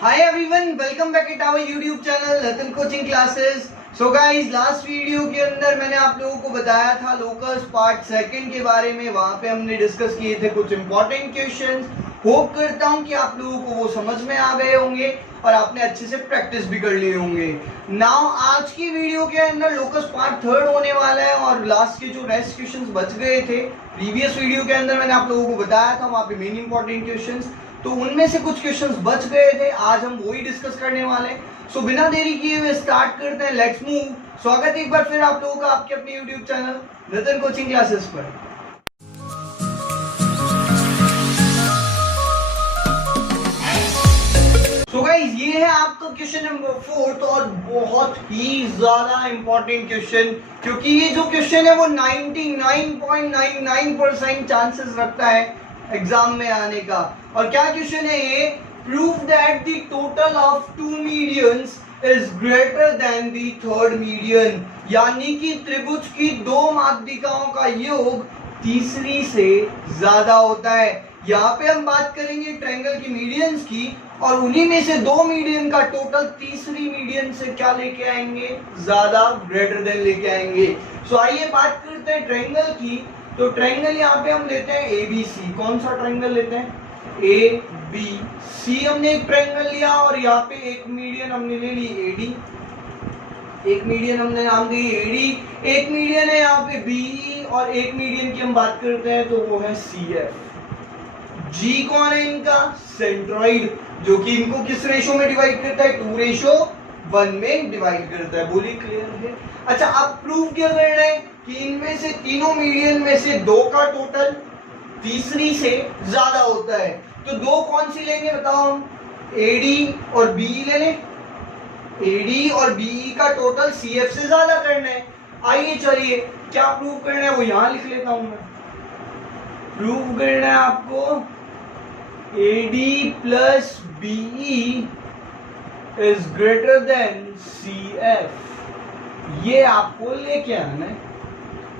Hi everyone, welcome back at our YouTube channel Nathan Coaching Classes. So guys, last video के अंदर मैंने आप लोगों को बताया था लोकस पार्ट सेकंड के बारे में. वहां पे हमने डिस्कस किए थे कुछ इंपॉर्टेंट क्वेश्चंस. होप करता हूं कि आप लोगों को वो समझ में आ गए होंगे और आपने अच्छे से प्रैक्टिस भी कर लिए होंगे. नाउ आज की वीडियो के अंदर लोकस पार्ट थर्ड होने वाला है और लास्ट के जो रेस्ट क्वेश्चंस बच गए थे प्रीवियस वीडियो के अंदर मैंने आप लोगों को बताया था वहां पे मेन इंपॉर्टेंट क्वेश्चंस, तो उनमें से कुछ क्वेश्चंस बच गए थे. आज हम वही डिस्कस करने वाले हैं. सो बिना देरी किए हुए स्टार्ट करते हैं. Let's move. स्वागत है एक बार फिर आप लोगों का आपके अपने YouTube channel Nitin coaching classes पर. सो गाइस, ये है आपका क्वेश्चन नंबर 4 और बहुत ही ज्यादा इंपॉर्टेंट क्वेश्चन, क्योंकि ये जो क्वेश्चन है वो 99.99% चांसेस रखता है एग्जाम में आने का. और क्या क्वेश्चन है ये? Prove that the total of two medians is greater than the third median. यानी कि त्रिभुज की दो माध्यिकाओं का योग तीसरी से ज्यादा होता है. यहाँ पे हम बात करेंगे ट्रायंगल की मीडियंस की और उन्हीं में से दो मीडियन का टोटल तीसरी मीडियन से क्या लेके आएंगे? ज्यादा, ग्रेटर देन लेके आएंगे. सो आइए बात करते हैं ट्रायंगल की. तो ट्रायंगल यहाँ पे हम लेते हैं ABC. कौन सा ट्रायंगल लेते हैं? ABC. हमने एक ट्रायंगल लिया और यहाँ पे एक मीडियन हमने ले ली AD. एक मीडियन हमने नाम दी AD. एक मीडियन है यहाँ पे BE और एक मीडियन की हम बात करते हैं तो वो है CF. G कौन है इनका? सेंट्रॉइड, जो कि इनको किस रेशो में डिवाइड करता है? 2:1 में डिवाइड करता है. बोली क्लियर है? अच्छा, अब प्रूव क्या करना है कि इनमें से तीनों मीडियन में से दो का टोटल तीसरी से ज्यादा होता है. तो दो कौन सी लेंगे बताओ? हम AD और BE ले लें. AD और BE का टोटल CF से ज्यादा करना है. आइए चलिए, क्या प्रूव करना है वो यहां लिख लेता हूं मैं. प्रूव करना है आपको AD plus BE is greater than CF. ये आपको लेके आना है.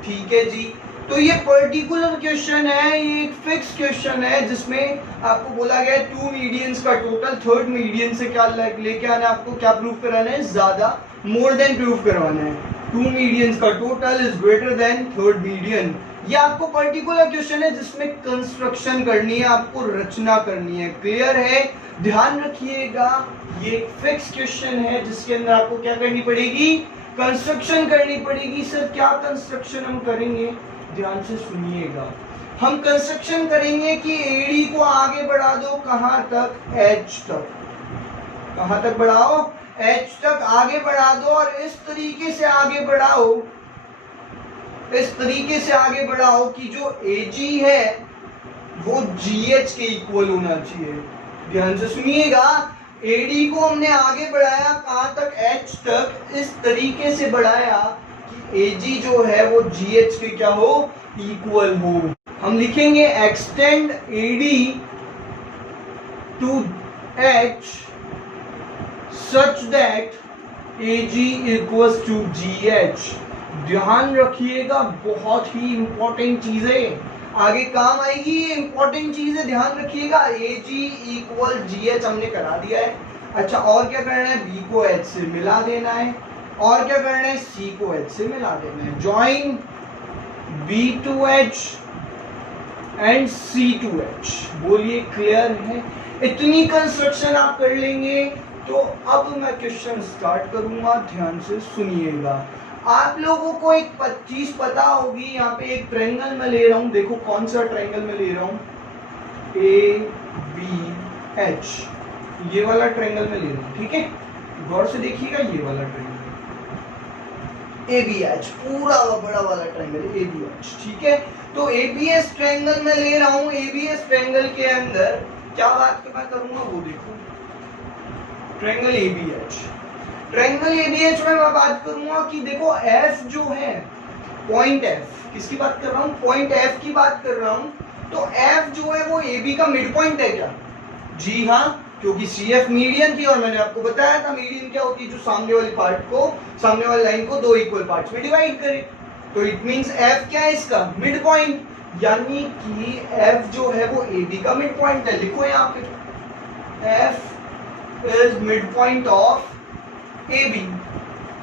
ठीक है जी. तो ये पर्टिकुलर क्वेश्चन है, ये एक फिक्स क्वेश्चन है जिसमें आपको बोला गया है टू मीडियंस का टोटल थर्ड मीडियन से क्या लेके आना है आपको? क्या प्रूव कराना है? ज्यादा, मोर देन प्रूव करवाना है. टू मीडियंस का total is greater then third median. ये आपको पर्टिकुलर क्वेश्चन है जिसमें कंस्ट्रक्शन करनी है, आपको रचना करनी है. क्लियर है? ध्यान रखिएगा, ये फिक्स क्वेश्चन है जिसके अंदर आपको क्या करनी पड़ेगी? कंस्ट्रक्शन करनी पड़ेगी. सर क्या कंस्ट्रक्शन हम करेंगे? ध्यान से सुनिएगा. हम कंस्ट्रक्शन करेंगे कि AD को आगे बढ़ा दो. कहां तक? H तक. कहां तक बढ़ाओ? H तक आगे बढ़ा दो और इस तरीके से आगे बढ़ाओ, इस तरीके से आगे बढ़ाओ कि जो AG है वो GH के इक्वल होना चाहिए. ध्यान से सुनिएगा. AD को हमने आगे बढ़ाया कहां तक? H तक. इस तरीके से बढ़ाया कि AG जो है वो GH के क्या हो? इक्वल हो. हम लिखेंगे extend AD to H such that AG equals to GH. ध्यान रखिएगा, बहुत ही इंपॉर्टेंट चीजें आगे काम आएगी. ये इंपॉर्टेंट चीजें ध्यान रखिएगा. AG इक्वल GH हमने करा दिया है. अच्छा, और क्या करना है? B को H से मिला देना है. और क्या करना है? C को H से मिला देना है. Join B to H and C to H. बोलिए क्लियर है? इतनी कंस्ट्रक्शन आप कर लेंगे तो अब मैं क्वेश्चन स्टार्ट करूंगा. ध्यान से सुनिएगा. आप लोगों को एक चीज पता होगी. यहाँ पे एक ट्रायंगल में ले रहा हूं. देखो कौन सा ट्रायंगल में ले रहा हूं? ABH. ये वाला ट्रायंगल में ले रहा हूं. ठीक है, गौर से देखिएगा. ये वाला ट्रायंगल ABH, पूरा बड़ा वाला ट्रायंगल ABH. ठीक है, तो ABS ट्रायंगल में ले रहा हूं. ABS ट्रायंगल के अंदर क्या बात मैं करूंगा वो देखो. ट्रायंगल ABH, ट्रायंगल ABH में मैं बात करूंगा कि देखो F जो है, पॉइंट F, किसकी बात कर रहा हूं? पॉइंट F की बात कर रहा हूं. तो F जो है वो AB का मिड पॉइंट है क्या? जी हाँ, क्योंकि CF मीडियन थी और मैंने आपको बताया था मीडियन क्या होती है? जो सामने वाली पार्ट को, सामने वाली लाइन को दो इक्वल पार्ट्स में डिवाइड करे. तो इट मींस F क्या है इसका? Mid point. यानी कि F जो है वो AB का मिड पॉइंट है. लिखो यहाँ पे F is midpoint of AB.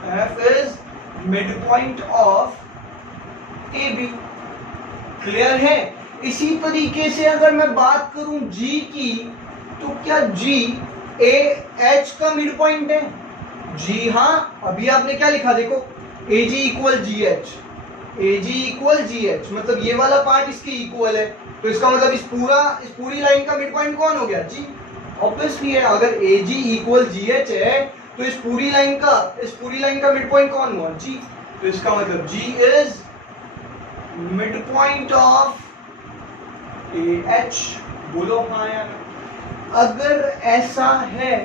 F is midpoint of AB. Clear है? इसी तरीके से अगर मैं बात करूं G की, तो क्या G AH का मिड पॉइंट है? जी हाँ, अभी आपने क्या लिखा देखो, AG equal GH, AG equal GH, मतलब ये वाला पार्ट इसके इक्वल है, तो इसका मतलब इस पूरी लाइन का मिड पॉइंट कौन हो गया? G. ऑब्वियसली है, अगर AG इक्वल GH है तो इस पूरी लाइन का मिड पॉइंट कौन हुआ? G. तो इसका मतलब G is mid point of AH. बोलो हाँ या ना? अगर ऐसा है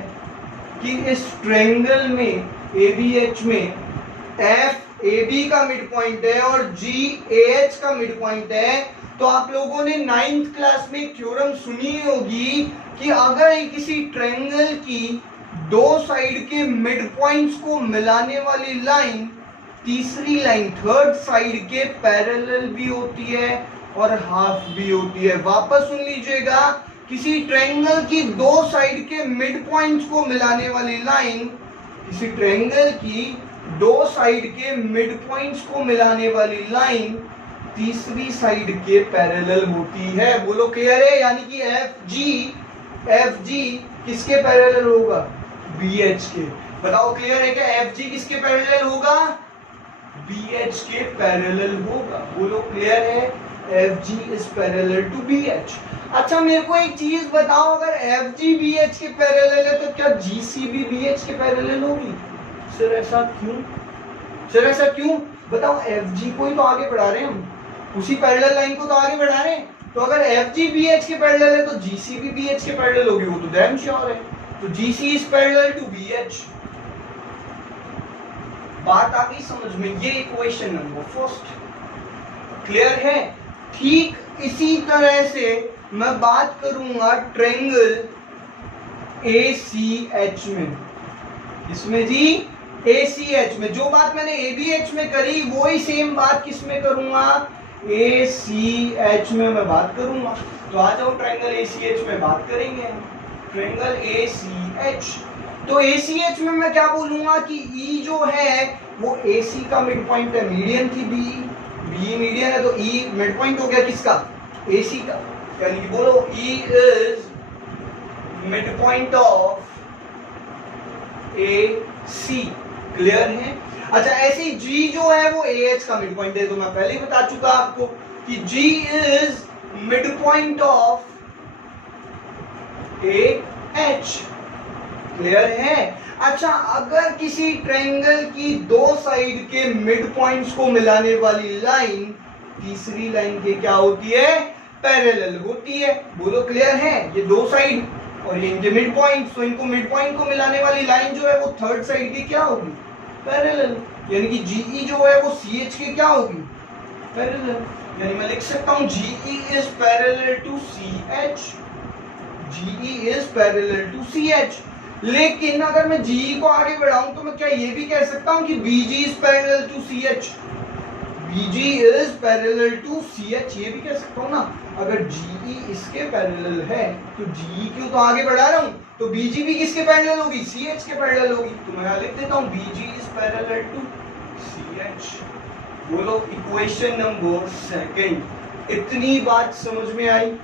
कि इस ट्रायंगल में ABH में F AB का मिड पॉइंट है और G AH का मिड पॉइंट है, तो आप लोगों ने 9th क्लास में थ्योरम सुनी होगी कि अगर किसी ट्रायंगल की दो साइड के मिड पॉइंट्स को मिलाने वाली लाइन तीसरी लाइन थर्ड साइड के पैरेलल भी होती है और हाफ भी होती है। वापस सुन लीजिएगा, किसी ट्रायंगल की दो साइड के मिड पॉइंट्स को मिलाने वाली लाइन, किसी ट्रायंगल की दो साइड के मिड पॉइंट्स को मिलाने वाली लाइन तीसरी साइड के पैरेलल होती है। बोलो क्लियर है? यानी कि FG किसके पैरेलल होगा? BH के। बताओ क्लियर है क्या? FG किसके पैरेलल होगा? BH के पैरेलल होगा। बोलो क्लियर है? FG is parallel to BH. अच्छा मेरे को एक चीज बताओ, अगर FG BH के पैरेलल है तो क्या GC भी BH के पैरेलल होगी? सर ऐसा क्यों? बताओ, FG को ही तो आगे बढ़ा रहे हैं हम, उसी पैरेलल लाइन को तो आगे बढ़ा रहे हैं, तो अगर FG BH के पैरेलल है तो GC भी BH के पैरेलल होगी, वो तो डैम श्योर है। तो GC is parallel to BH। बात आ गई समझ में? ये इक्वेशन नंबर फर्स्ट। क्लियर है? ठीक इसी तरह से मैं बात करूंगा ट्रायंगल ACH में। इसमें जी ACH में जो बात मैंने ABH में करी वही सेम बात किस में करूंगा? ACH में मैं बात करूंगा। तो आ जाओ ट्रायंगल ACH में बात करेंगे। ट्रायंगल ACH, तो ACH में मैं क्या बोलूंगा कि E जो है वो AC का मिड पॉइंट है, मीडियन थी B मीडियन है, तो E मिड पॉइंट हो गया किसका? AC का। यानी कि बोलो E is mid point of AC। Clear है? अच्छा ऐसे ही G जो है वो AH का मिड पॉइंट है, तो मैं पहले ही बता चुका आपको कि G is mid point of AH। Clear है? अच्छा अगर किसी ट्रायंगल की दो साइड के मिड पॉइंट्स को मिलाने वाली लाइन तीसरी लाइन के क्या होती है? पैरेलल होती है। बोलो क्लियर है? ये दो साइड और ये इनके मिड पॉइंट, तो इनको मिड पॉइंट को मिलाने वाली लाइन जो है वो थर्ड साइड की क्या होगी? पैरेलल। यानी कि GE जो है वो CH के क्या होगी? पैरेलल। यानी मैं लिख सकता हूं GE is parallel to CH। GE is parallel to CH। लेकिन अगर मैं GE को आगे बढ़ाऊं तो मैं क्या ये भी कह सकता हूं कि BG is parallel to CH? BG is parallel to CH, ये भी कह सकता हूं ना। अगर GE इसके पैरेलल है तो GE क्यों तो आगे बढ़ा रहा हूं, तो BG भी किसके पैरेलल होगी? CH के पैरेलल होगी। तो मैं लिख देता हूं BG is parallel to CH। बोलो इक्वेशन नंबर सेकंड। इतनी बात समझ में आई?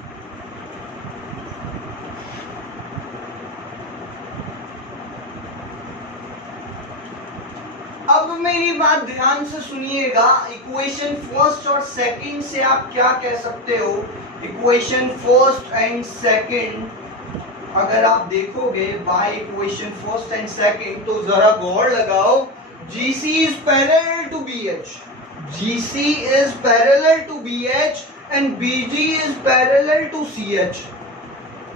अब मेरी बात ध्यान से सुनिएगा। इक्वेशन फर्स्ट और सेकंड से आप क्या कह सकते हो? इक्वेशन फर्स्ट एंड सेकंड अगर आप देखोगे by equation first and second, तो जरा गौर लगाओ। GC is parallel to BH, GC is parallel to BH and BG is parallel to CH।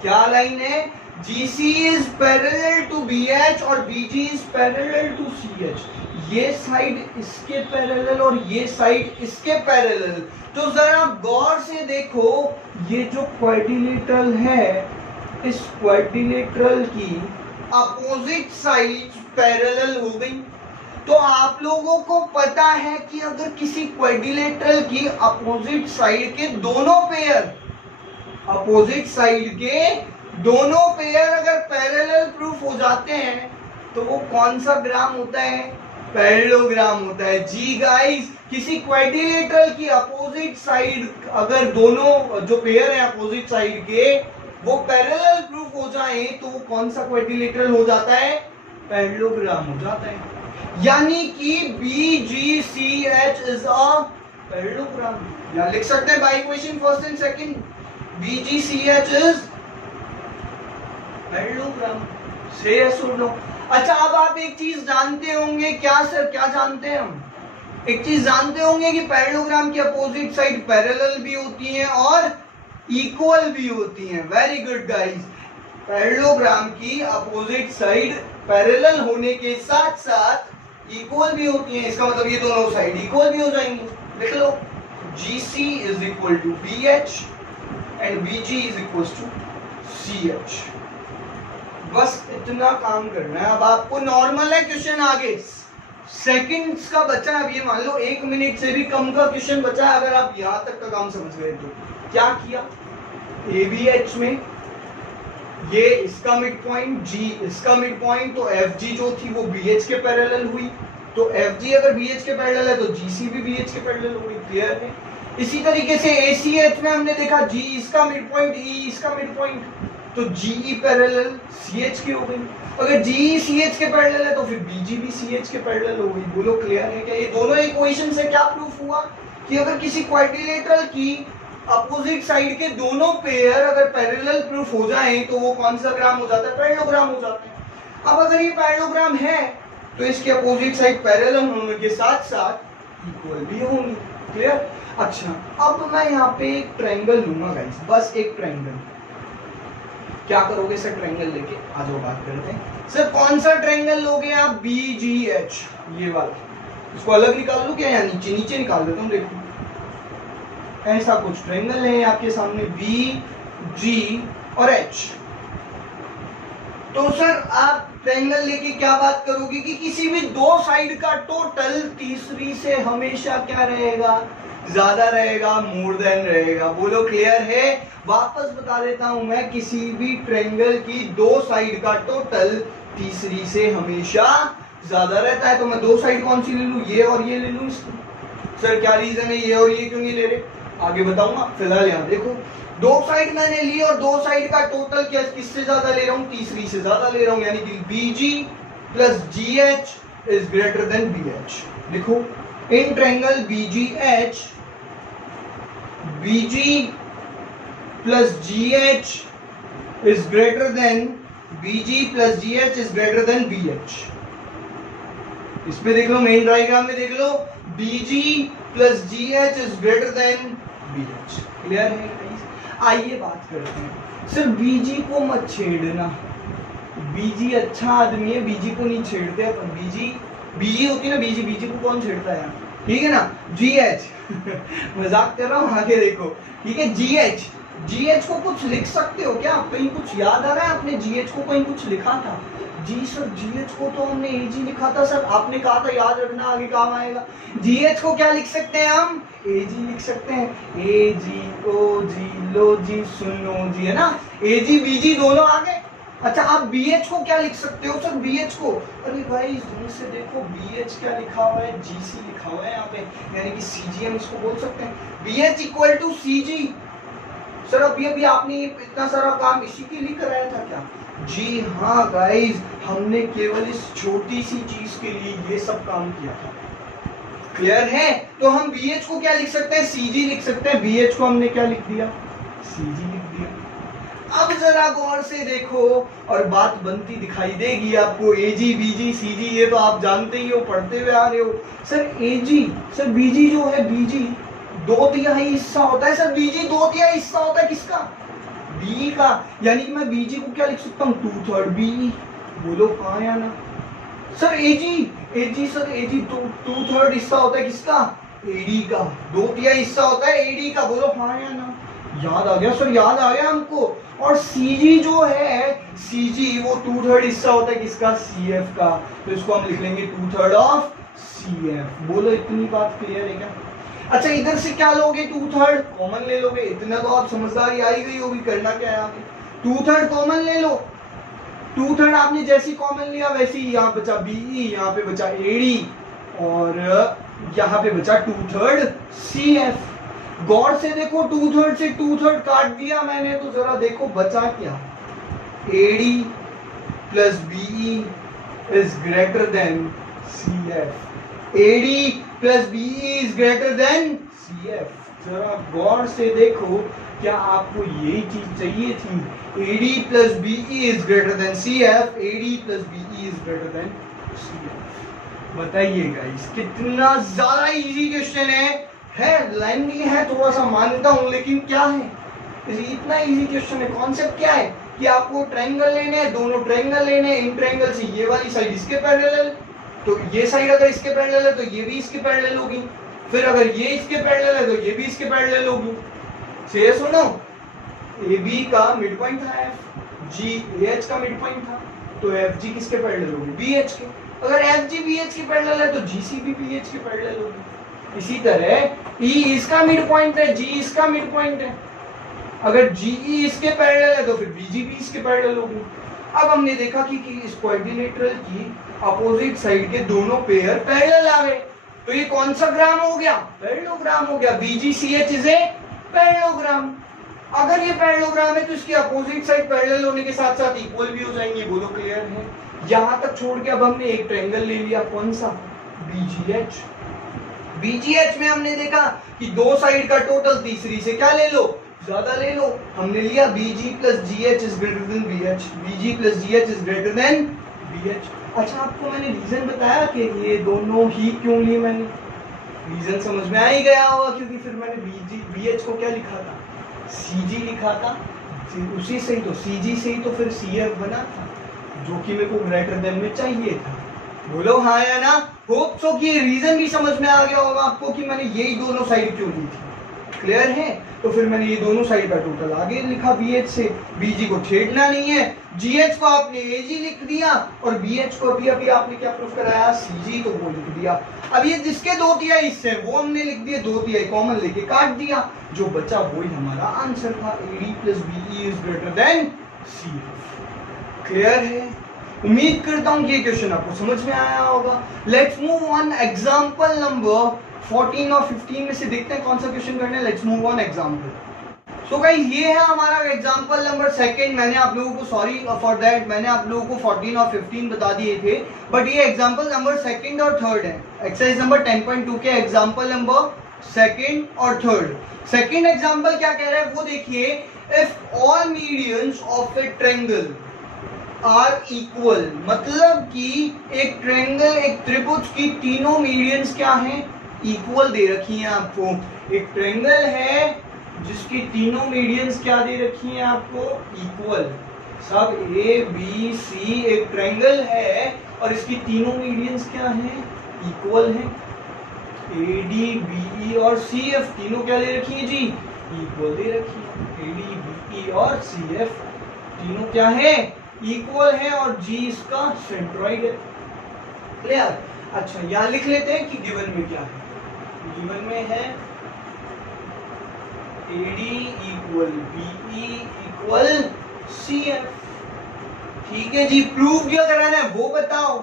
क्या लाइन है? GC is parallel to BH और BG is parallel to CH। ये side इसके पैरेलल और ये साइड इसके पैरेलल। तो जरा गौर से देखो, ये जो क्वाड्रिलेटरल है, इस क्वाड्रिलेटरल की अपोजिट साइड पैरेलल हो गई। तो आप लोगों को पता है कि अगर किसी क्वाड्रिलेटरल की अपोजिट साइड के दोनों पेयर, अपोजिट साइड के दोनों पेयर अगर पैरेलल प्रूफ हो जाते हैं तो वो कौन सा ग्राम होता है? पैरेललोग्राम होता है। जी गाइस, किसी क्वाड्रिलेटरल की अपोजिट साइड अगर दोनों जो पेयर है अपोजिट साइड के वो पैरेलल प्रूफ हो जाए तो वो कौन सा क्वाड्रिलेटरल हो जाता है? पैरेललोग्राम हो जाता है। यानी कि BGCH इज अ पैरेललोग्राम। यहां लिख सकते हैं bye equation first and second, BGCH is parallelogram. से यस और नो? अच्छा, अब आप एक चीज जानते होंगे, क्या सर, क्या जानते हैं हम? एक चीज जानते होंगे कि पैरेललोग्राम की अपोजिट साइड पैरेलल भी होती हैं और इक्वल भी होती हैं। वेरी गुड गाइस, पैरेललोग्राम की अपोजिट साइड पैरेलल होने के साथ साथ इक्वल भी होती हैं। इसका मतलब ये दोनों साइड इक्वल भी हो जाएंगी। लिख लो, GC is equal to BH and BG is equal to CH। बस इतना काम करना है। अब आपको नॉर्मल है क्वेश्चन, आगे सेकंड्स का बचा है। अब ये मान लो 1 मिनट से भी कम का क्वेश्चन बचा है। अगर आप यहां तक का काम समझ गए तो क्या किया? ABH में ये इसका मिड पॉइंट, G इसका मिड पॉइंट, तो FG जो थी वो BH के पैरेलल हुई। तो FG अगर BH के पैरेलल है तो GC भी BH के पैरेलल हुई। क्लियर है? इसी तरीके से ACH में हमने देखा G इसका मिड पॉइंट, E इसका मिड पॉइंट, तो GE पैरेलल CH की हो गई। अगर GE CH के पैरेलल है तो फिर BG भी CH के पैरेलल हो गई। बोलो क्लियर है क्या? ये दोनों इक्वेशन से क्या प्रूफ हुआ कि अगर किसी क्वाड्रिलेटरल की अपोजिट साइड के दोनों पेयर अगर पैरेलल प्रूफ हो जाएं तो वो कौन सा ग्राम हो जाता है? पैरेललोग्राम हो जाता है। अब अगर ये पैरेललोग्राम है तो इसके अपोजिट साइड पैरेलल होने के साथ साथ इक्वल भी होंगी। क्लियर? अच्छा, अब मैं यहाँ पे एक ट्रायंगल लूंगा गाइस, बस एक ट्रायंगल। क्या करोगे सर? ट्रायंगल लेके आ जाओ, बात करते हैं। सर कौन सा ट्रायंगल लोगे आप? BGH, ये वाला। इसको अलग निकाल लो क्या, या नीचे नीचे निकाल देता हूँ। देखो ऐसा कुछ ट्रायंगल है आपके सामने, B, G और H। तो सर आप ट्रायंगल लेके क्या बात करोगे कि किसी भी दो साइड का टोटल तीसरी से हमेशा क्या रहेगा? ज्यादा रहेगा, मोर देन रहेगा। बोलो क्लियर है? वापस बता देता हूं मैं, किसी भी ट्रायंगल की दो साइड का टोटल तीसरी से हमेशा ज्यादा रहता है। तो मैं दो साइड कौन सी ले लूं? ये और ये ले लूं इसको। सर क्या रीजन है ये और ये क्यों नहीं ले रहे? आगे बताऊंगा। फिलहाल यहाँ देखो, दो साइड मैंने ली और दो साइड का टोटल क्या किससे ज्यादा ले रहा हूं? तीसरी से ज्यादा ले रहा हूं। यानी कि BG plus GH is greater then BH। लिखो, in triangle BGH, BG plus GH is greater then BG plus GH is greater then BH। इसमें देख लो, मेन डायग्राम में देख लो, BG plus GH is greater then BH। Clear है? आइए बात करते हैं। सर BG को मत छेड़ना, BG अच्छा आदमी है, BG को नहीं छेड़ते अपन। BG होती है ना, BG को कौन छेड़ता है? ठीक है ना? GH मजाक कर रहा हूँ। आगे देखो, ठीक है? GH को कुछ लिख सकते हो क्या? कहीं कुछ याद आ रहा है? आपने GH को कहीं कुछ लिखा था? जी सर, GH को तो हमने AG लिखा था सर। आपने कहा था याद रखना, आगे काम आएगा। GH को क्या लिख सकते हैं हम? AG लिख सकते हैं। AG OG लो जी सुनो जी, है ना? AG BG दोनों आ गए। अच्छा, आप BH को क्या लिख सकते हो सर? BH को, अरे भाई ध्यान से देखो, BH क्या लिखा हुआ है? GC लिखा हुआ है यहाँ पे, यानी कि CG हम इसको बोल सकते हैं। BH equal to CG। Sir अभी आपने इतना सारा काम इसी के लिए कराया था क्या? जी हाँ गाइस, हमने केवल इस छोटी सी चीज के लिए ये सब काम किया था। क्लियर है? तो हम BH को क्या लिख सकते हैं? CG लिख सकते हैं। BH को हमने क्या लिख दिया? CG लिख दिया। अब जरा गौर से देखो और बात बनती दिखाई देगी आपको। AG BG CG ये तो आप जानते ही हो, पढ़ते हुए आ रहे हो। सर AG, सर BG जो है, BG 2/3 हिस्सा होता है। सर BG 2/3 हिस्सा होता है किसका? B का। यानी कि मैं BG को क्या लिख सकता हूँ? 2/3 B। बोलो हाँ या ना? सर AG सर AG 2/3 हिस्सा होता है किसका? AD का। 2/3 हिस्सा होता है AD का। बोलो हाँ या ना? याद आ गया सर, याद आ गया हमको। और CG जो है, CG वो 2/3 हिस्सा होता है किसका? CF का। तो इसको हम लिख लेंगे 2/3 ऑफ CF। बोलो इतनी बात क्लियर है क्या? अच्छा, इधर से क्या लोगे? 2/3 कॉमन ले लोगे। इतना तो आप समझदारी आई गई होगी। करना क्या है आगे? 2/3 कॉमन ले लो, 2/3 आपने जैसी कॉमन लिया वैसे ही यहाँ बचा बीई, यहाँ पे बचा एडी और यहाँ पे बचा 2/3 CF। गौर से देखो 2/3 से 2/3 काट दिया मैंने तो जरा देखो बचा क्या, AD plus BE is greater then CF, AD plus BE is greater then CF। जरा गौर से देखो, क्या आपको यही चीज चाहिए थी? AD plus BE is greater then CF, AD plus BE is greater then CF। बताइए गाइस, कितना ज्यादा इजी क्वेश्चन है लेंथी है थोड़ा सा मानता हूं, लेकिन क्या है इतना इजी क्वेश्चन है। कॉन्सेप्ट क्या है कि आपको ट्रायंगल लेने हैं, दोनों ट्रायंगल लेने हैं, इन ट्रायंगल से ये वाली साइड इसके पैरेलल, तो ये साइड अगर इसके पैरेलल है तो ये भी इसके पैरेलल होगी, फिर अगर ये इसके पैरेलल है तो ये भी इसके पैरेलल होगी। से सुनो, AB का मिड पॉइंट था F, G AH का मिड पॉइंट था, तो FG किसके पैरेलल होगी? BH के। अगर FG BH के पैरेलल है तो GC भी BH के पैरेलल होगी। इसी तरह E इसका मिड पॉइंट है, G इसका मिड पॉइंट है, अगर GE इसके पैरेलल है तो फिर BG भी इसके पैरेलल होगी। अब हमने देखा कि इस क्वाड्रिलेटरल की अपोजिट साइड के दोनों पेयर पैरेलल आ गए, तो ये कौन सा ग्राम हो गया? पैरेललोग्राम हो गया। BGCH is a parallelogram. अगर ये पैरेललोग्राम है तो इसकी अपोजिट साइड पैरेलल होने के साथ साथ इक्वल भी हो जाएंगे। बोलो क्लियर है? यहां तक छोड़ के अब हमने एक ट्रायंगल ले लिया, कौन सा? BGH। BGH में हमने देखा कि दो साइड का टोटल तीसरी से क्या ले लो? ज्यादा ले लो। हमने लिया BG plus GH is greater then BH, BG plus GH is greater then BH। अच्छा, आपको मैंने रीजन बताया कि ये दोनों ही क्यों लिए मैंने, रीजन समझ में आ ही गया होगा, क्योंकि फिर मैंने BH को क्या लिखा था? CG लिखा था, उसी से ही तो CG से ही तो फिर CF बना था, जो कि मेरे को ग्रेटर देन में चाहिए था। बोलो हाँ या ना? होप सो कि रीजन भी समझ में आ गया होगा आपको कि मैंने यही दोनों साइड क्यों ली थी। क्लियर है? तो फिर मैंने ये दोनों साइड का टोटल आगे लिखा BH से, BG को छेड़ना नहीं है, GH को आपने AG लिख दिया और BH को अभी अभी आपने क्या प्रूफ कराया? CG, तो वो लिख दिया। अब ये जिसके 2/3 हिस्से वो हमने लिख दिए, 2/3 कॉमन लेके काट दिया, जो बचा वही हमारा आंसर था। AD plus BE is greater then CF। Clear है? उम्मीद करता हूं कि ये क्वेश्चन आपको समझ में आया होगा। Let's move on example number 14 और 15 में से देखते हैं कौन सा क्वेश्चन करना है। Let's move on example. So guys, ये है हमारा एग्जांपल नंबर 2। मैंने आप लोगों को, सॉरी फॉर दैट, मैंने आप लोगों को 14 और 15 बता दिए थे, बट ये एग्जांपल नंबर 2 और 3 है। एक्सरसाइज नंबर 10.2 के एग्जांपल नंबर 2 और 3। सेकंड एग्जांपल क्या कह रहा है वो देखिए। If all medians of a triangle are equal, मतलब कि एक ट्रायंगल, एक त्रिभुज की तीनों मीडियंस क्या हैं? इक्वल दे रखी हैं आपको। एक ट्रायंगल है जिसकी तीनों मीडियंस क्या दे रखी हैं आपको? इक्वल। सब ABC एक ट्रायंगल है और इसकी तीनों मीडियंस क्या हैं? इक्वल हैं। AD, BE और CF तीनों क्या दे रखी है जी? इक्वल दे रखी है। AD, BE और CF तीनों क्या है? इक्वल है और G इसका सेंट्रॉइड है। क्लियर? अच्छा, यहां लिख लेते हैं कि गिवन में क्या है। गिवन में है AD equal BE equal CF। ठीक है जी, प्रूव क्या कराना है वो बताओ।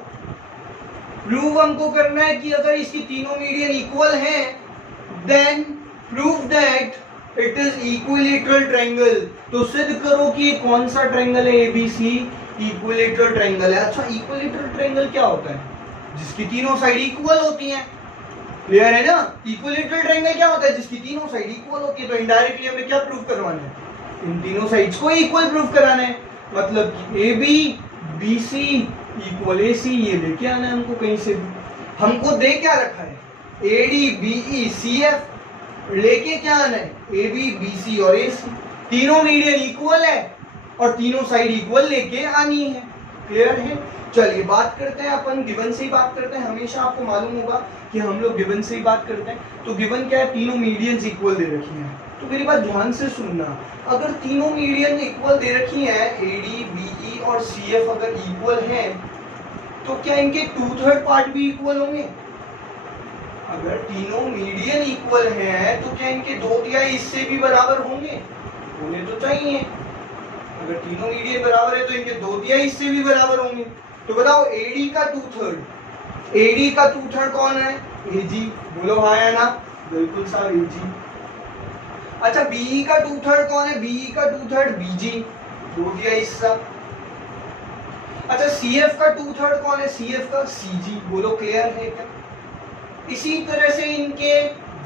प्रूव हमको करना है कि अगर इसकी तीनों मीडियन इक्वल हैं, then prove that it is equilateral triangle. तो सिद्ध करो कि ये कौन सा ट्रायंगल है? ABC इक्विलेटरल ट्रायंगल है। अच्छा, इक्विलेटरल ट्रायंगल क्या होता है? जिसकी तीनों साइड इक्वल होती हैं। क्लियर है ना? इक्विलेटरल ट्रायंगल क्या होता है? जिसकी तीनों साइड इक्वल होती है। तो इनडायरेक्टली हमें क्या प्रूव करवाना है? इन तीनों साइड्स को इक्वल प्रूव कराना है। मतलब कि AB BC इक्वल AC, ये लेके आना है हमको कहीं से भी। हमको दे क्या रखा है? AD BE CF लेके क्या आना है? AB BC और AC तीनों मीडियन इक्वल है और तीनों साइड इक्वल लेके आनी है। क्लियर है? चलिए बात करते हैं अपन गिवन से ही बात करते हैं। हमेशा आपको मालूम होगा कि हम लोग गिवन से ही बात करते हैं। तो गिवन क्या है? तीनों मीडियंस इक्वल दे रखी हैं। तो मेरी बात ध्यान से सुनना, अगर तीनों मीडियन इक्वल दे रखी हैं, AD BE और CF अगर इक्वल हैं, तो क्या इनके 2/3 पार्ट भी इक्वल होंगे? अगर तीनों मीडियन इक्वल हैं तो क्या इनके 2/3 इससे भी बराबर होंगे? होने तो चाहिए। अगर तीनों मीडियन बराबर है तो इनके 2/3 हिस्से भी बराबर होंगे। तो बताओ एडी का 2/3, एडी का 2/3 कौन है? एजी। बोलो हाँ या ना? बिल्कुल साहब एजी। अच्छा बीई का 2/3 कौन है? बीई का 2/3 बीजी, 2/3 हिस्सा। अच्छा सीएफ का 2/3 कौन है? सीएफ का सीजी। बोलो क्लियर है क्या? इसी तरह से इनके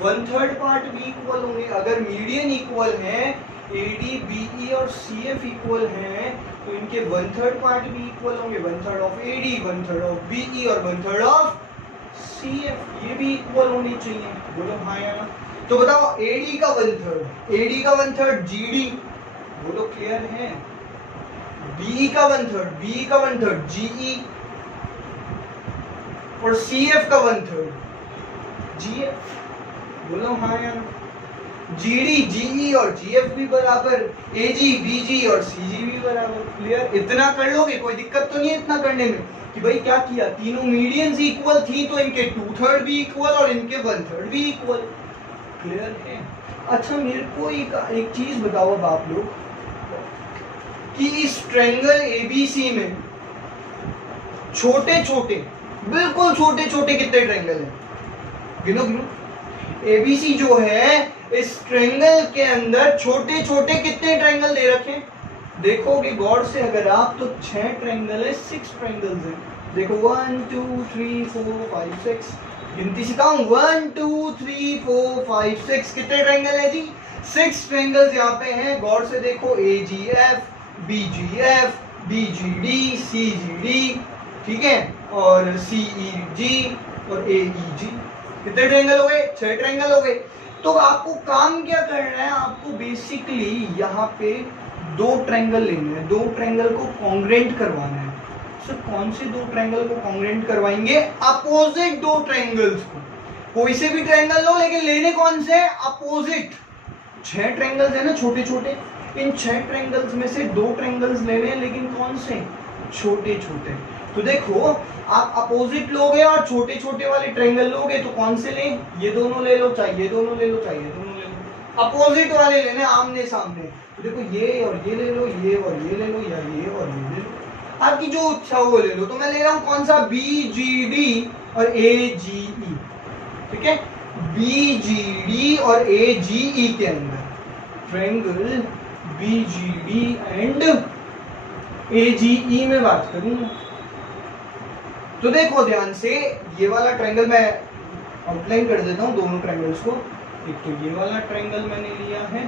1/3 पार्ट भी इक्वल होंगे। अगर मीडियन इक्वल है, एडी बीई और सीएफ इक्वल हैं, तो इनके 1/3 पार्ट भी इक्वल होंगे। 1/3 ऑफ एडी, 1/3 ऑफ बीई और 1/3 ऑफ सीएफ, ये भी इक्वल होनी चाहिए। बोलो हाँ या ना? तो बताओ एडी का 1/3, एडी का 1/3 जीडी। बोलो क्लियर है? बीई का 1/3, बीई का 1/3 जीई और सीएफ का 1/3 जीएफ। बोलो हाँ या ना? जीडी जीई और जीएफ भी बराबर, एजी बीजी और सीजी भी बराबर। क्लियर? इतना कर लोगे, कोई दिक्कत तो नहीं है इतना करने में कि भाई क्या किया, तीनों मीडियंस इक्वल थी तो इनके 2/3 भी इक्वल और इनके 1/3 भी इक्वल। क्लियर है? अच्छा मेरे को एक चीज बताओ अब आप लोग कि इस ट्रायंगल एबीसी में छोटे छोटे, बिल्कुल छोटे छोटे कितने ट्रायंगल हैं? गिनो गिनो। एबीसी जो है इस ट्रायंगल के अंदर छोटे छोटे कितने ट्रायंगल दे रखे हैं? देखोगे गौर से अगर आप तो 6 ट्रायंगल है, 6 ट्रायंगल्स हैं। देखो 1 2 3 4 5 6, गिनती सिखाऊं? 1 2 3 4 5 6, कितने ट्रायंगल है जी? 6 ट्रायंगल्स यहाँ पे हैं। गौर से देखो एजीएफ, बीजीएफ, बीजीडी, सीजीडी, ठीक है, और सीईजी और एईजी। कितने ट्रायंगल हो गए? 6 ट्रायंगल हो गए। तो आपको काम क्या करना है? आपको बेसिकली यहाँ पे 2 ट्रायंगल लेने हैं, 2 ट्रायंगल को कॉन्ग्रेंट करवाना है। सर कौन से 2 ट्रायंगल को कॉन्ग्रेंट करवाएंगे? अपोजिट 2 ट्रायंगल्स को। कोई से भी ट्रायंगल लो, लेकिन लेने कौन से? अपोजिट। 6 ट्रायंगल्स है ना छोटे छोटे, इन 6 ट्रायंगल्स में से 2 ट्रायंगल्स लेने हैं, लेकिन कौन से? छोटे छोटे। तो देखो आप अपोजिट लोगे और छोटे छोटे वाले ट्रायंगल लोगे तो कौन से लें? ये दोनों ले लो, चाहे ये दोनों ले लो, चाहे ये दोनों ले लो। अपोजिट वाले लेने, आमने सामने। तो देखो ये और ये ले लो, ये और ये ले लो, या ये और ये ले लो, आपकी जो इच्छा हो वो ले लो। तो मैं ले रहा हूं कौन सा? बीजीडी और एजीई। ठीक है, बीजीडी और एजीई के अंदर ट्रायंगल बीजीडी एंड एजीई में बात करूंगा। तो देखो ध्यान से, ये वाला ट्रायंगल मैं आउटलाइन कर देता हूं दोनों ट्रायंगल्स को। एक तो ये वाला ट्रायंगल मैंने लिया है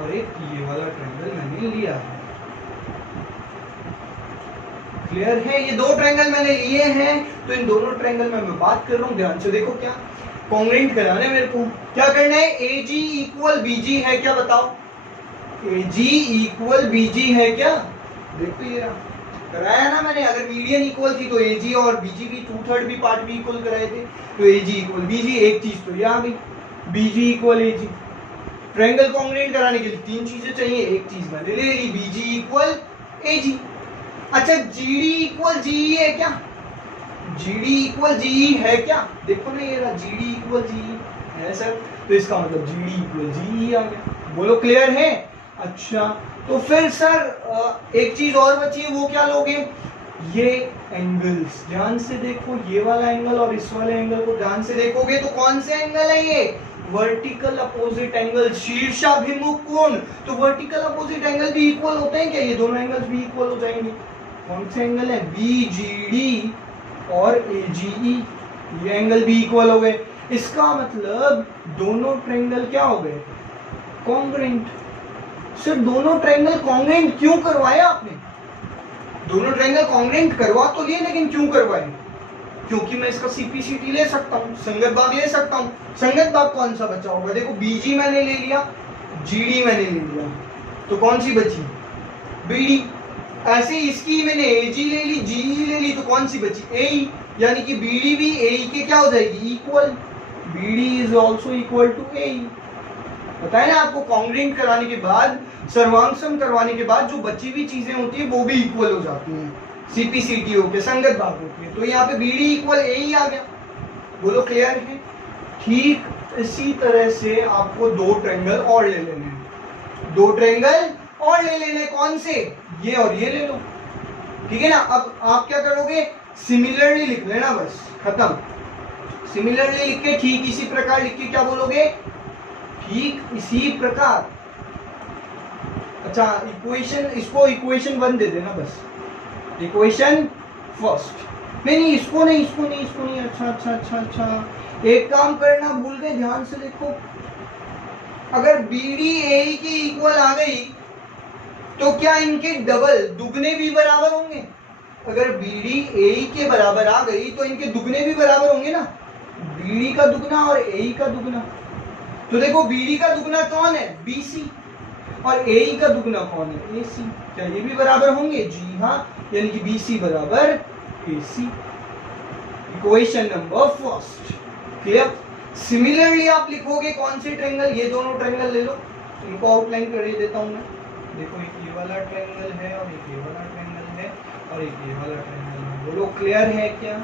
और एक ये वाला ट्रायंगल मैंने लिया है। क्लियर है? ये 2 ट्रायंगल मैंने लिए हैं, तो इन दोनों ट्रायंगल में मैं बात कर रहा हूं। ध्यान से देखो, क्या कॉन्ग्रेंट कराना है मेरे को। क्या करना है? एजी इक्वल बीजी है क्या? बताओ, एजी इक्वल बीजी है क्या? देखो ये कराया ना मैंने। अगर मीडियन इक्वल थी तो एजी और बीजी भी 2/3 भी पार्ट भी इक्वल कराए थे, तो एजी इक्वल बीजी। एक चीज तो ये आ गई, बीजी इक्वल एजी। ट्रायंगल कॉन्ग्रेंट कराने के लिए 3 चीजें चाहिए, एक चीज मैंने ले ली, बीजी इक्वल एजी। अच्छा जीडी इक्वल जीई है क्या? जीडी इक्वल जीई है क्या? देखो ना ये रहा, जीडी इक्वल जीई है सर, तो इसका मतलब जीडी इक्वल जीई आ गया। बोलो क्लियर है? अच्छा तो फिर सर एक चीज और बची है, वो क्या लोगे? ये एंगल्स। ध्यान से देखो, ये वाला एंगल और इस वाले एंगल को ध्यान से देखोगे तो कौन से एंगल है ये? वर्टिकल अपोजिट एंगल, शीर्षाभिमुख कोण। तो वर्टिकल अपोजिट एंगल भी इक्वल होते हैं क्या? ये दोनों एंगल्स भी इक्वल हो जाएंगे। कौन से एंगल है? बीजीडी और एजीई, ये एंगल भी इक्वल हो गए। इसका मतलब दोनों ट्रायंगल क्या हो गए? कॉन्ग्रेंट। सर दोनों ट्रायंगल कॉन्ग्रेंट क्यों करवाया आपने? दोनों ट्रायंगल कॉन्ग्रेंट करवा तो लिए, लेकिन क्यों करवाए? क्योंकि मैं इसका सीपीसीटी ले सकता हूँ, संगत भाग ले सकता हूँ। संगत भाग कौन सा बचा होगा? देखो बीजी मैंने ले लिया, जीडी मैंने ले लिया, तो कौन सी बची? बीडी। ऐसे इसकी मैंने एजी ले ली, जीई ले ली, तो कौन सी बची? एई। यानी कि बीडी भी एई के क्या हो जाएगी? Equal. BD is also equal to AE. पता है ना आपको, कॉन्ग्रेंट कराने के बाद, सर्वांगसम करवाने के बाद जो बची हुई चीजें होती है वो भी इक्वल हो जाती हैं, सीपीसीटी होके, संगत भाग होती है। तो यहाँ पे बीडी इक्वल एई आ गया। बोलो क्लियर है? ठीक इसी तरह से आपको 2 ट्रायंगल और ले लेने हैं। 2 ट्रायंगल और ले लेने कौन से, ये और ये ले लो, ठीक है ना। अब आप क्या करोगे, सिमिलरली लिख लेना, बस खत्म। सिमिलरली लिख के ठीक इसी प्रकार लिख के क्या बोलोगे, ठीक इसी प्रकार। अच्छा इक्वेशन, इसको इक्वेशन 1 दे देना बस, इक्वेशन फर्स्ट। नहीं इसको नहीं, इसको नहीं, इसको नहीं। अच्छा अच्छा अच्छा अच्छा, एक काम करना भूल गए, ध्यान से देखो, अगर BD AE की इक्वल आ गई तो क्या इनके डबल दुगने भी बराबर होंगे। अगर BD AE के बराबर आ गई तो इनके दुगने भी बराबर होंगे ना, BD का दुगना और AE का दुगना। तो देखो BD का दुगना कौन है, BC, और AE का दुगना कौन है, AC। क्या ये भी बराबर होंगे, जी हाँ, यानी कि BC बराबर AC। Equation number first, clear. Similarly आप लिखोगे कौन से ट्रायंगल, ये दोनों ट्रायंगल ले लो, इनको आउटलाइन कर देता हूं मैं। देखो एक ये वाला ट्रायंगल है और एक ये वाला ट्रायंगल है और एक ये वाला ट्रायंगल है, बोलो क्लियर है क्या।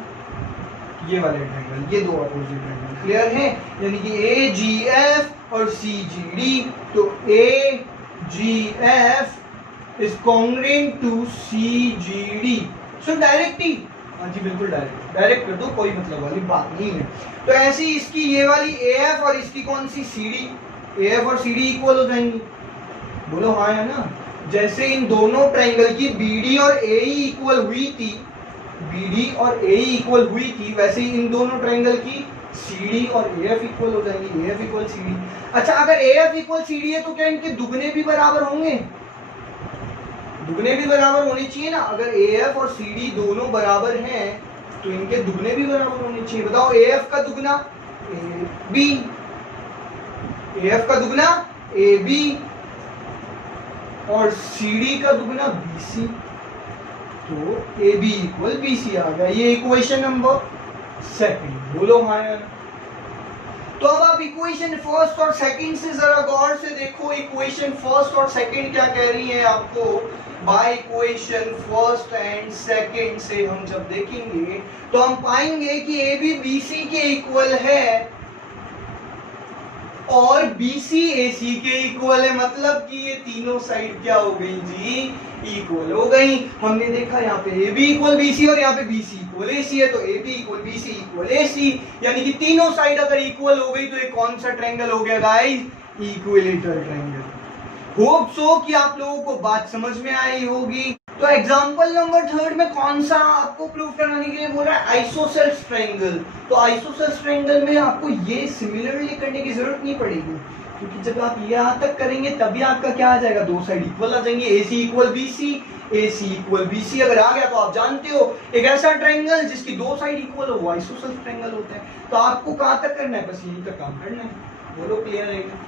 ये वाले ट्रायंगल, ये दो अपोजिट ट्रायंगल क्लियर है, यानी कि AGF और CGD। तो AGF is congruent to CGD, so direct ही, हाँ जी बिल्कुल डायरेक्ट कर दो, कोई मतलब वाली बात नहीं है। तो ऐसी इसकी ये वाली AF और इसकी कौन सी CD, AF और CD इक्वल हो जाएंगी, बोलो हाँ है ना। जैसे इन दोनों ट्रायंगल की BD और AE इक्वल हुई थी, BD और AE इक्वल हुई थी, वैसे ही इन दोनों ट्रायंगल की CD और AF इक्वल हो जाएंगी, AF इक्वल CD। अच्छा अगर AF इक्वल CD है तो क्या इनके दुगने भी बराबर होंगे, दुगने भी बराबर होने चाहिए ना। अगर AF और CD दोनों बराबर हैं तो इनके दुगने भी बराबर होने चाहिए। बताओ AF का दुगना AB, AF का दुगना AB और CD का दुगना BC, तो AB इक्वल BC आ गया। ये इक्वेशन नंबर सेकंड, बोलो हाँ यार। तो अब आप इक्वेशन फर्स्ट और सेकंड से जरा गौर से देखो, इक्वेशन फर्स्ट और सेकंड क्या कह रही है आपको। Bye equation first and second से हम जब देखेंगे तो हम पाएंगे कि AB BC के इक्वल है और BC AC के इक्वल है, मतलब कि ये तीनों साइड क्या हो गई जी, इक्वल हो गई। हमने देखा यहाँ पे AB इक्वल BC और यहाँ पे BC इक्वल AC है, तो AB equal BC equal AC, यानी कि तीनों साइड अगर इक्वल हो गई तो ये कौन सा ट्रायंगल हो गया guys, equilateral triangle. Hope so कि आप लोगों को बात समझ में आई होगी। तो एग्जांपल नंबर 3 में कौन सा आपको प्रूव कराने के लिए बोल रहा है, आइसोसेल्स ट्रायंगल। तो आइसोसेल्स ट्रायंगल में आपको ये सिमिलरली करने की जरूरत नहीं पड़ेगी, क्योंकि जब आप यहाँ तक करेंगे तभी आपका क्या आ जाएगा, दो साइड इक्वल आ जाएंगे। AC equal BC, AC equal BC अगर आ गया तो आप जानते हो एक ऐसा ट्रायंगल जिसकी दो साइड इक्वल हो वो आइसोसेल्स ट्रायंगल होता है। तो आपको कहाँ तक करना है, बस यहीं तक काम करना है, बोलो क्लियर रहेगा,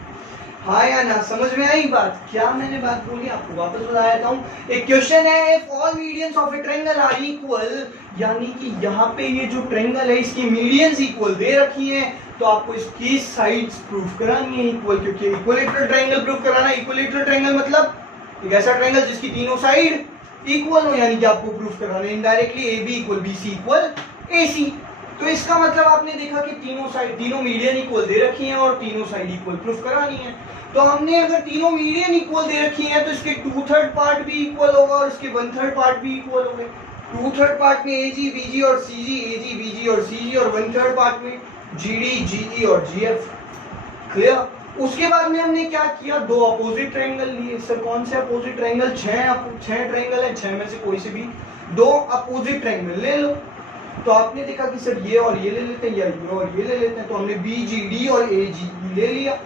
हाँ या ना। समझ में आई बात, क्या मैंने बात बोली आपको वापस बता देता हूँ। एक क्वेश्चन है, if all medians of a triangle are equal, यानी कि यहाँ पे ये जो ट्रायंगल है इसकी मीडियंस इक्वल दे रखी है, तो आपको इसकी साइड्स प्रूव करानी है इक्वल, क्योंकि इक्विलेटरल ट्रायंगल प्रूव कराना है। इक्विलेटरल ट्रायंगल मतलब एक ऐसा ट्रायंगल जिसकी तीनों साइड इक्वल हो, यानी कि आपको प्रूव कराना है indirectly AB equal BC equal AC। तो इसका मतलब आपने देखा कि तीनों साइड, तीनों मीडियन इक्वल दे रखी हैं और तीनों साइड इक्वल प्रूफ करानी है। तो हमने अगर तीनों मीडियन इक्वल दे रखी हैं तो इसके 2/3 पार्ट भी इक्वल होगा और इसके 1/3 पार्ट भी इक्वल होंगे। 2/3 पार्ट में AG BG और CG, AG BG और CG, और 1/3 पार्ट में GD GE और GF। क्लियर। उसके बाद में हमने क्या किया, दो अपोजिट ट्रायंगल लिए। सर कौन से अपोजिट ट्रायंगल, 6 ट्रायंगल है, 6 में से कोई से भी दो अपोजिट ट्रायंगल ले लो। तो आपने देखा कि सर ये और ये ले लेते हैं या ये और ये ले लेते हैं, तो हमने BGD और AGE ले लिया।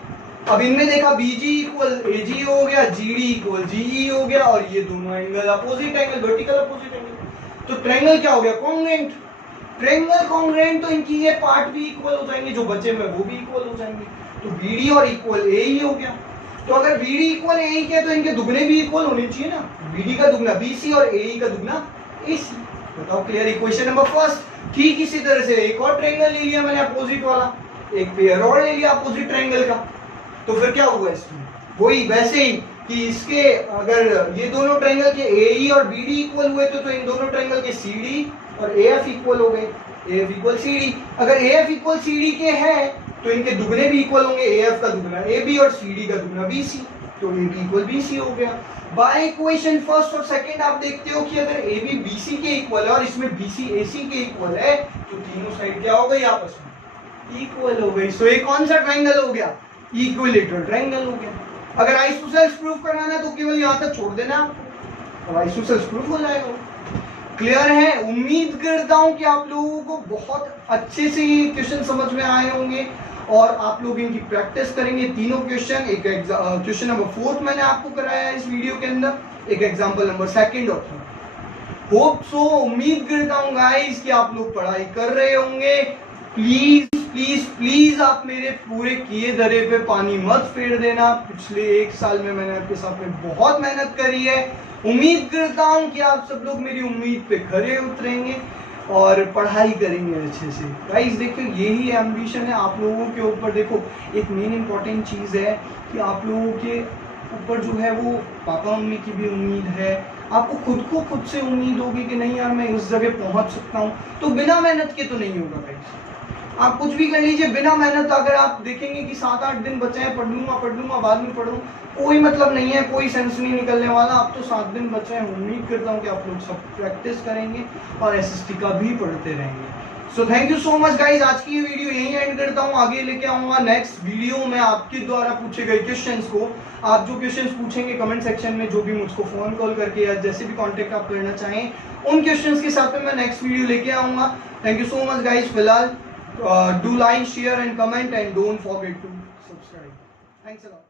अब इनमें देखा BG इक्वल AG हो गया, GD इक्वल GE हो गया, और ये दोनों angle opposite angle, vertical opposite angle. तो ट्रायंगल क्या हो गया, कॉन्ग्रुएंट। ट्रायंगल कॉन्ग्रुएंट, तो इनकी ये पार्ट भी इक्वल हो जाएंगे, जो बचे हुए वो भी इक्वल हो जाएंगे। तो BD और इक्वल AE हो गया। तो अगर BD इक्वल AE के तो इनके दुगने भी इक्वल होने चाहिए ना, BD का दुगना BC और AE का दुगना AC। बताओ क्लियर। Equation number first. ठीक इसी तरह से एक और ट्रायंगल ले लिया मैंने अपोजिट वाला, एक पेयर और ले लिया अपोजिट ट्रायंगल का। तो फिर क्या हुआ इसमें, वही वैसे ही कि इसके अगर ये दोनों ट्रायंगल के AE और BD इक्वल हुए तो इन दोनों ट्रायंगल के CD और AF इक्वल हो गए, AF इक्वल CD। अगर AF इक्वल CD के हैं तो इनके दुगने भी इक्वल होंगे, AF का दुगना AB और CD का दुगना BC। तो A B equal B C हो गया। बाय इक्वेशन फर्स्ट और सेकंड आप देखते हो कि अगर ए बी बी सी के इक्वल है और इसमें बी सी ए सी के इक्वल है तो तीनों साइड क्या हो गई आपस में इक्वल हो गई। सो ये कौन सा ट्रायंगल हो गया? इक्विलेटरल ट्रायंगल हो गया। अगर आइसोसेल्स प्रूफ कराना है तो केवल यहां तक छोड़ देना और आइसोसेल्स प्रूफ हो जाएगा। क्लियर है? उम्मीद करता हूं कि आप लोगों को बहुत अच्छे से ये क्वेश्चन समझ में आए होंगे और आप लोग इनकी प्रैक्टिस करेंगे। तीनों क्वेश्चन, एक क्वेश्चन नंबर 4 मैंने आपको कराया है इस वीडियो के अंदर, एक एग्जांपल नंबर 2 और 3। होप सो, उम्मीद करता हूं गाइस कि आप लोग पढ़ाई कर रहे होंगे। प्लीज प्लीज प्लीज आप मेरे पूरे किए धरे पे पानी मत फेर देना। पिछले 1 साल में मैंने आपके साथ में बहुत मेहनत करी है। उम्मीद करता हूं कि आप सब लोग मेरी उम्मीद पे खरे उतरेंगे और पढ़ाई करेंगे अच्छे से। गाइस देखो, यही एम्बिशन है आप लोगों के ऊपर। देखो, एक मेन इंपॉर्टेंट चीज है कि आप लोगों के ऊपर जो है वो पापा मम्मी की भी उम्मीद है। आपको खुद से उम्मीद होगी कि नहीं यार मैं इस जगह पहुंच सकता हूं। तो बिना मेहनत के तो नहीं होगा गाइस। आप कुछ भी कर लीजिए बिना मेहनत। अगर आप देखेंगे कि 7-8 दिन बचे हैं, पढ़ लूंगा बाद में पढ़ूं, कोई मतलब नहीं है, कोई सेंस नहीं निकलने वाला। आप तो 7 दिन बचे हैं। उम्मीद करता हूं कि आप लोग सब प्रैक्टिस करेंगे और एसएसटी का भी पढ़ते रहेंगे। So thank you so much guys. आज की ये वीडियो यही एंड करता हूँ। आगे लेके आऊंगा नेक्स्ट वीडियो में आपके द्वारा पूछे गए क्वेश्चंस को। आप जो क्वेश्चंस पूछेंगे कमेंट सेक्शन में, जो भी मुझको फोन कॉल करके या जैसे भी कांटेक्ट आप करना चाहें, उन क्वेश्चंस के साथ में मैं नेक्स्ट वीडियो लेके आऊंगा। Thank you so much guys. फिलहाल do like, share and comment and don't forget to subscribe. Thanks a lot.